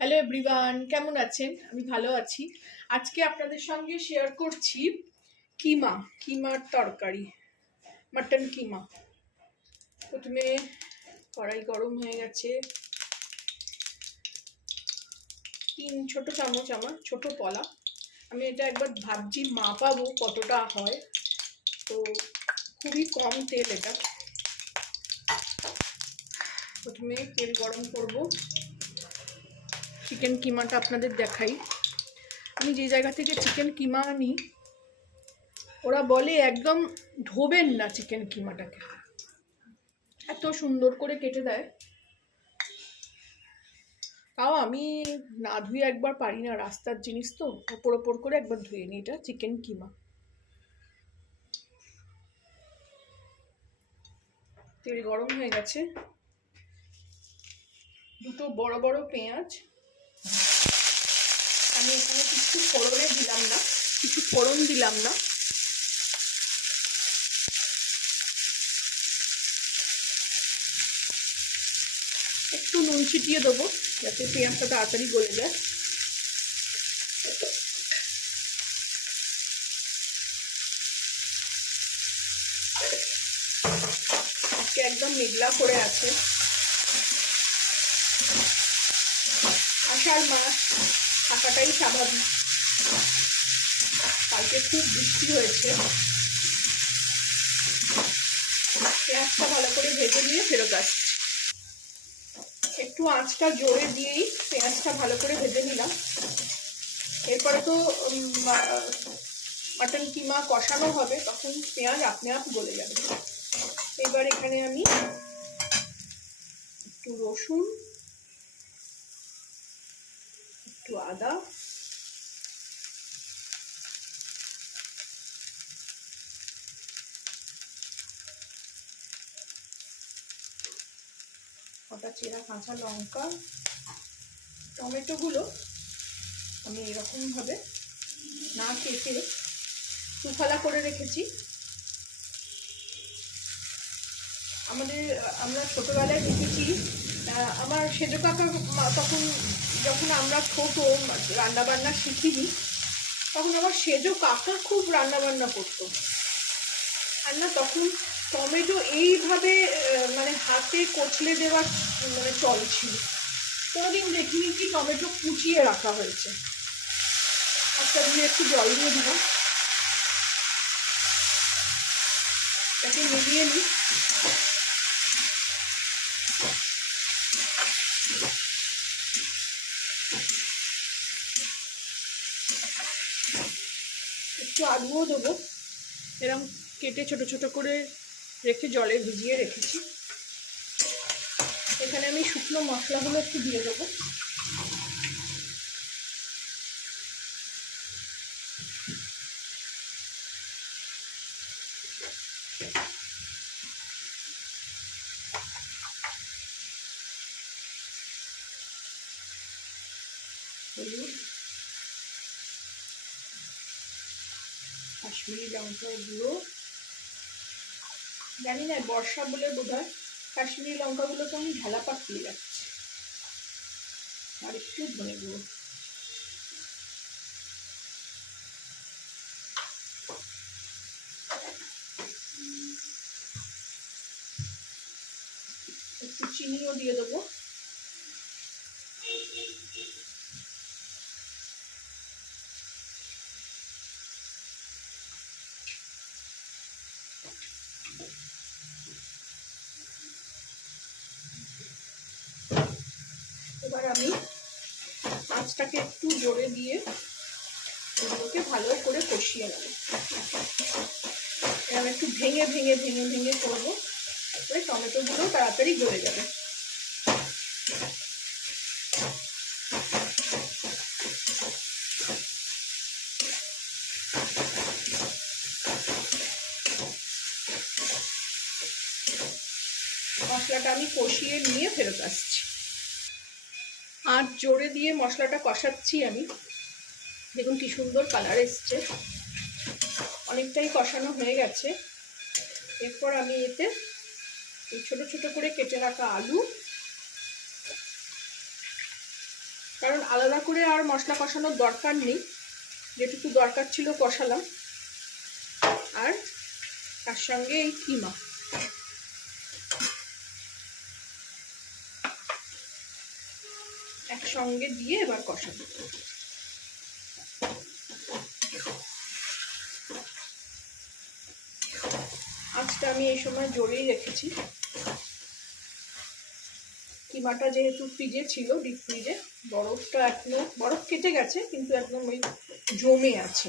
Hello everyone, কেমন আছেন? আমি ভালো আছি। আজকে আপনাদের সঙ্গে শেয়ার করছি কিমার তরকারি, মাটন কিমা। প্রথমে কড়াই গরম হয়ে গেছে। 3 ছোট চামচ আমার ছোট পলা। আমি এটা একবার ভাবছি মাপাবো কতটা হয়, তো খুবই কম তেল এটা। প্রথমে তেল গরম করব। চিকেন কিমাটা আপনাদের দেখাই। আমি যে জায়গা থেকে চিকেন কিমা আনি, ওরা বলে একদম ধোবেন না চিকেন কিমাটাকে, এত সুন্দর করে কেটে দেয়। তাও আমি না ধুয়ে একবার পারি না, রাস্তার জিনিস তো ওপর ওপর করে একবার ধুয়ে নিই। এটা চিকেন কিমা। তেল গরম হয়ে গেছে। দুটো বড় বড় পেঁয়াজ। আমি এখানে কিছু ফোড়ন দিলাম না। একটু নুন ছিটিয়ে দেবো যাতে পেঁয়াজটা তাড়াতাড়ি গলে যায়। আজকে একদম মেঘলা করে আছে। আষাঢ় মাস থাকাটাই স্বাভাবিক। কালকে খুব বৃষ্টি হয়েছে। পেঁয়াজটা ভালো করে ভেজে দিয়ে ফেরত আসছি। একটু আঁচটা জোরে দিয়েই পেঁয়াজটা ভালো করে ভেজে নিলাম। এরপরে তো মাটন কিমা কষানো হবে, তখন পেঁয়াজ আপনি আপ গলে যাবে। এবার এখানে আমি একটু রসুন, একটু আদা, কটা চেরা কাঁচা লঙ্কা, টমেটোগুলো আমি এরকম ভাবে না কেটে দুফালা করে রেখেছি। আমরা ছোটবেলায় দেখেছি, আমার সেজ কাকা তখন, যখন আমরা ছোট রান্না বান্না শিখিনি, তখন আমার সেজ কাকা খুব রান্না বান্না করতো। আর না, তখন টমেটো এইভাবে মানে হাতে কচলে দেওয়ার মানে চল ছিল। কোনোদিন দেখিনি কি টমেটো কুচিয়ে রাখা হয়েছে। একটা দিয়ে একটু জল দিয়ে দিলাম, এটাকে মিলিয়ে নিই। একটু আলুও দেবো, এরকম কেটে ছোট ছোট করে রেখে জলে ভিজিয়ে রেখেছি। এখানে আমি শুকনো মশলাগুলো একটু দিয়ে দেবো। হলুদ, কাশ্মীরি লঙ্কার গুঁড়ো। জানি না বর্ষা বলে বোধহয় কাশ্মীরি লঙ্কাগুলোকে আমি ঢালা পাকিয়ে যাচ্ছি। আর একটু ধনে গুঁড়ো। একটু চিনিও দিয়ে দেবো। এবার আমি মাছটাকে একটু জোরে দিয়ে এগুলোকে ভালো করে কষিয়ে নেব। এবার একটু ভেঙে ভেঙে ভেঙে ভেঙে করবো, তারপরে টমেটোগুলো তাড়াতাড়ি গলে যাবে। মশলাটা আমি কষিয়ে নিয়ে ফেরত আসছি। আর জোরে দিয়ে মশলাটা কষাচ্ছি আমি। দেখুন কি সুন্দর কালার এসছে, অনেকটাই কষানো হয়ে গেছে। এরপর আমি এতে এই ছোট ছোট করে কেটে রাখা আলু, কারণ আলাদা করে আর মশলা কষানোর দরকার নেই, যেটুকু দরকার ছিল কষালাম। আর তার সঙ্গে এই কিমা, একসঙ্গে দিয়ে এবার কষাবো। আঁচটা আমি এই সময় জোরেই রেখেছি। কিমাটা যেহেতু ফ্রিজে ছিল, ডিপ ফ্রিজে, বরফটা এখনো, বরফ কেটে গেছে কিন্তু একদম ওই জমে আছে।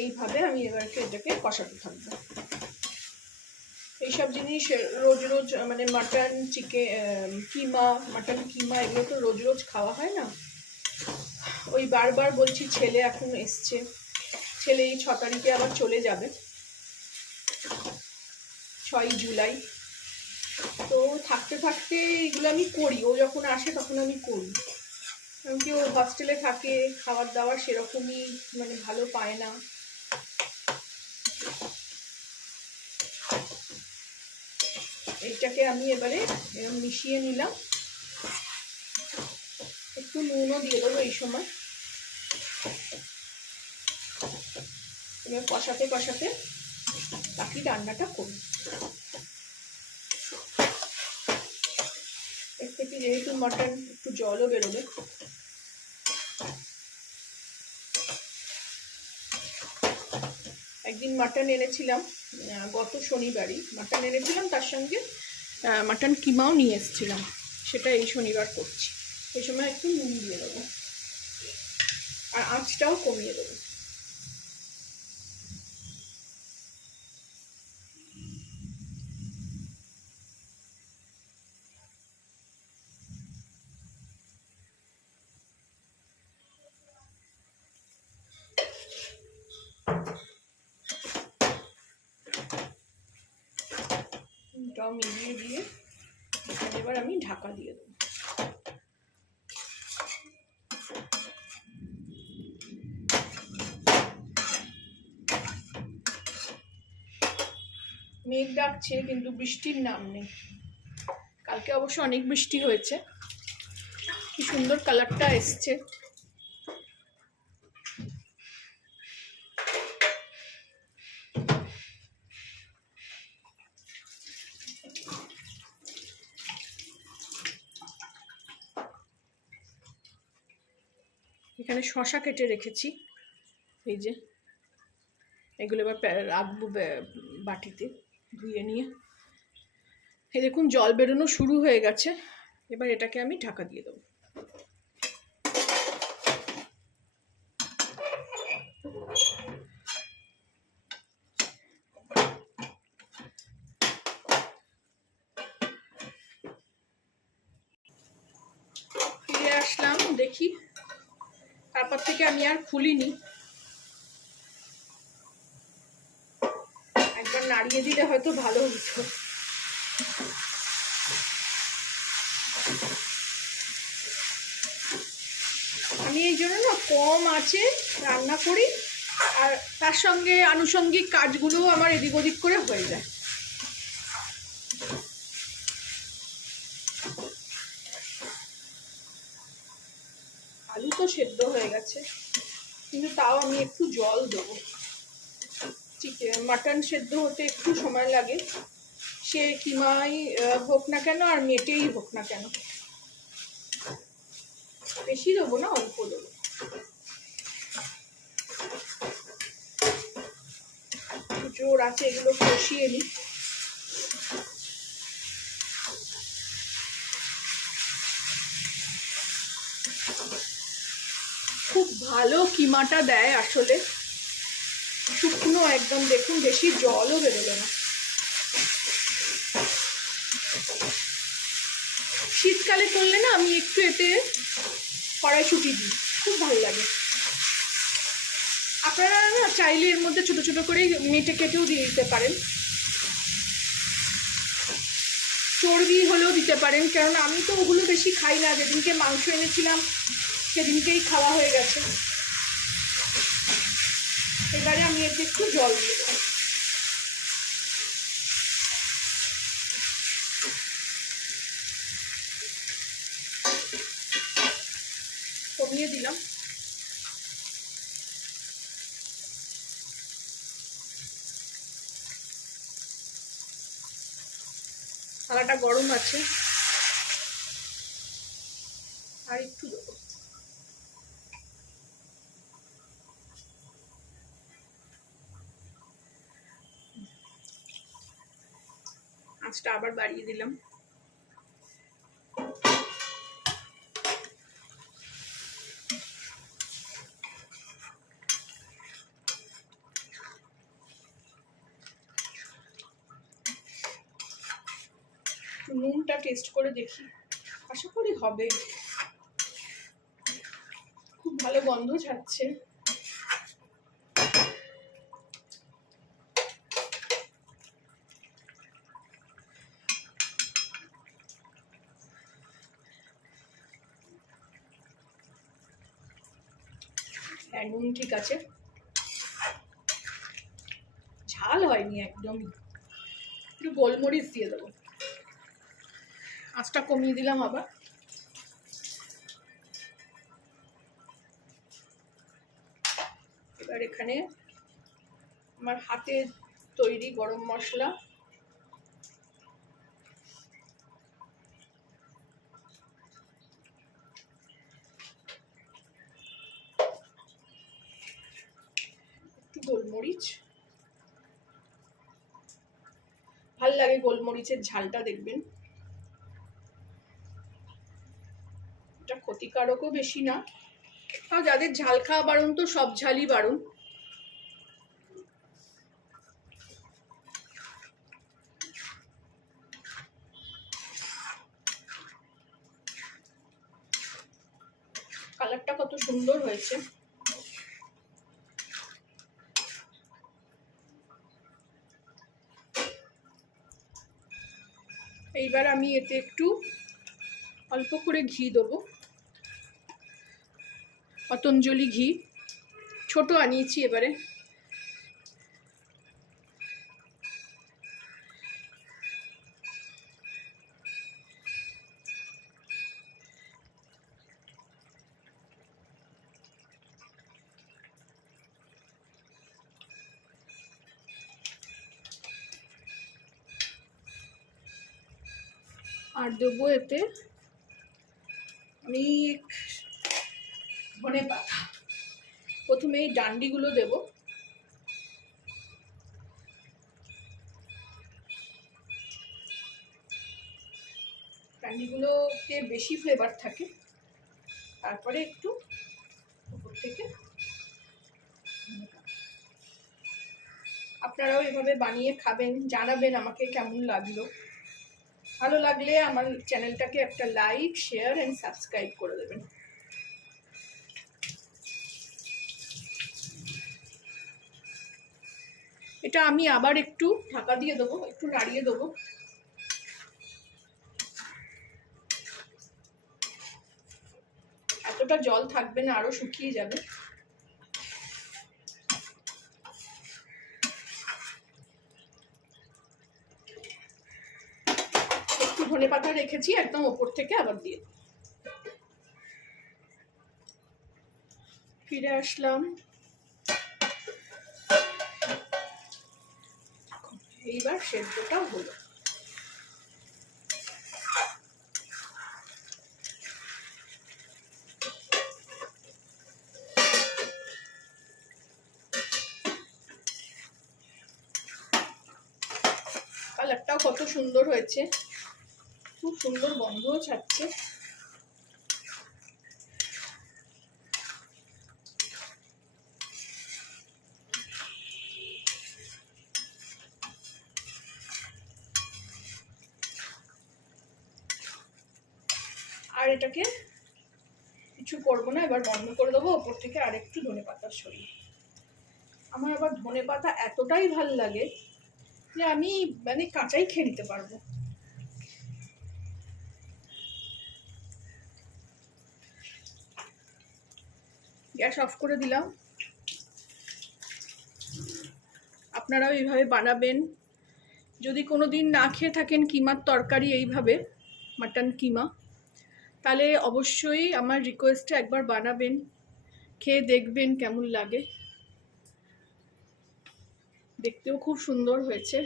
এইভাবে আমি এবারকে এটাকে কষাতে থাকবো। এইসব জিনিস রোজ রোজ মানে মাটন, চিকেন কিমা, মাটন কিমা এগুলো তো রোজ রোজ খাওয়া হয় না। ওই বারবার বলছি, ছেলে এখন এসছে, ছেলে এই 6 তারিখে আবার চলে যাবে, 6 জুলাই। তো থাকতে থাকতে এগুলো আমি করি, ও যখন আসে তখন আমি করি। কারণ কি ও হস্টেলে থাকে, খাবার দাবার সেরকমই মানে ভালো পায় না। এইটাকে আমি এবারে এরকম মিশিয়ে নিলাম। একটু নুনও দিয়ে দেবো এই সময়। এবার কষাতে কষাতে বাকি রান্নাটা করি। এর থেকে যেহেতু মাটন, একটু জলও বেরোবে। একদিন মাটন এনেছিলাম, গত শনিবারই মাটন এনেছিলাম, তার সঙ্গে মাটন কিমাও নিয়ে এসেছিলাম, সেটা এই শনিবার করছি। এই সময় একটু নুন দিয়ে দেবো আর আঁচটাও কমিয়ে দেবো। নুনটাও মিলিয়ে দিয়ে এবার আমি ঢাকা দিয়ে দেবো। মেঘ ডাকছে কিন্তু বৃষ্টির নাম নেই। কালকে অবশ্য অনেক বৃষ্টি হয়েছে, কি সুন্দর কালারটা এসছে। এখানে শসা কেটে রেখেছি, এই যে এগুলো এবার রাখবো বাটিতে ধুয়ে নিয়ে। এই দেখুন জল বেরোনো শুরু হয়ে গেছে, এবার এটাকে আমি ঢাকা দিয়ে দেবো। ফিরে আসলাম, দেখি, তারপর থেকে আমি আর খুলিনি। একবার নাড়িয়ে দিলে হয়তো ভালো হতো। আমি এই জন্য না কম আঁচে রান্না করি, আর তার সঙ্গে আনুষঙ্গিক কাজগুলো আমার এদিক ওদিক করে হয়ে যায়। আলু তো সেদ্ধ হয়ে গেছে, কিন্তু তাও আমি একটু জল দেবো। চিকেন মাটন সেদ্ধ হতে একটু সময় লাগে, সে কিমাই হোক না কেন আর মেটেই হোক না কেন। বেশি দেবো না, অল্প দেবো। জোর আছে, এগুলো কষিয়ে নিই। খুব ভালো কিমাটা দেয় আসলে, শুকনো একদম, দেখুন বেশি জলও বেরোবে না। শীতকালে করলে না আমি একটু এতে কড়াইশুঁটি দিই, খুব ভালো লাগে। আপনারা না চাইলে এর মধ্যে ছোট ছোট করে মেটে কেটেও দিয়ে দিতে পারেন, চর্বি হলেও দিতে পারেন, কারণ আমি তো ওগুলো বেশি খাই না। যেদিনকে মাংস এনেছিলাম সেদিনকেই খাওয়া হয়ে গেছে। এবারে আমি এতে একটু জল দিয়ে দেবো। দিয়ে দিলাম। থালাটা গরম আছে, আর একটু দেবো। আঁচটা আবার বাড়িয়ে দিলাম। নুনটা টেস্ট করে দেখি, আশা করি হবে। খুব ভালো গন্ধ ছাড়ছে। হ্যাঁ, নুন ঠিক আছে, ঝাল হয়নি একদমই। একটু গোলমরিচ দিয়ে দেবো। আঁচটা কমিয়ে দিলাম আবার। এবার এখানে আমার হাতে তৈরি গরম মশলা, একটু গোলমরিচ, ভাল লাগে গোলমরিচের ঝালটা, দেখবেন এটা ক্ষতিকারকও বেশি না। তাও যাদের ঝাল খাওয়া বারণ তো সব ঝালই বারণ। কালারটা কত সুন্দর হয়েছে। এইবার আমি এতে একটু অল্প করে ঘি দেবো, পতঞ্জলি ঘি, ছোট আনিয়েছি। এবারে আর দেবো এতে আমি ধনে পাতা। প্রথমে এই ডান্ডিগুলো দেব, ডান্ডিগুলোতে বেশি ফ্লেভার থাকে। তারপরে একটু উপর থেকে। আপনারাও এভাবে বানিয়ে খাবেন, জানাবেন আমাকে কেমন লাগলো। ভালো লাগলে আমার চ্যানেলটাকে একটা লাইক, শেয়ার এন্ড সাবস্ক্রাইব করে দেবেন। এটা আমি আবার একটু ঢাকা দিয়ে দেবো, একটু নাড়িয়ে দেবো। এতটা জল থাকবে না, আরো শুকিয়ে যাবে। একটু ধনে পাতা রেখেছি, একদম ওপর থেকে আবার দিয়ে ফিরে আসলাম। এইবার সেদ্ধটা হলো। কালারটাও কত সুন্দর হয়েছে, খুব সুন্দর গন্ধও ছাড়ছে। আর এটাকে কিছু করবো না, এবার বন্ধ করে দেবো। ওপর থেকে আরেকটু ধনেপাতা সরিয়ে। আমার আবার ধনেপাতা এতটাই ভাল লাগে যে আমি মানে কাঁচাই খেয়ে নিতে পারবো। গ্যাস অফ করে দিলাম। আপনারাও এইভাবে বানাবেন। যদি কোনো দিন না খেয়ে থাকেন কিমার তরকারি এইভাবে, মাটন কিমা, তাহলে অবশ্যই আমার রিকোয়েস্টটা একবার বানাবেন, খেয়ে দেখবেন কেমন লাগে। দেখতেও খুব সুন্দর হয়েছে,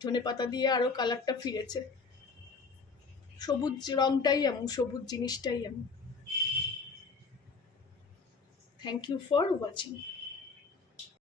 ধনেপাতা দিয়ে আরো কালারটা ফিরেছে। সবুজ রংটাই এমন, সবুজ জিনিসটাই এমন। Thank you for watching.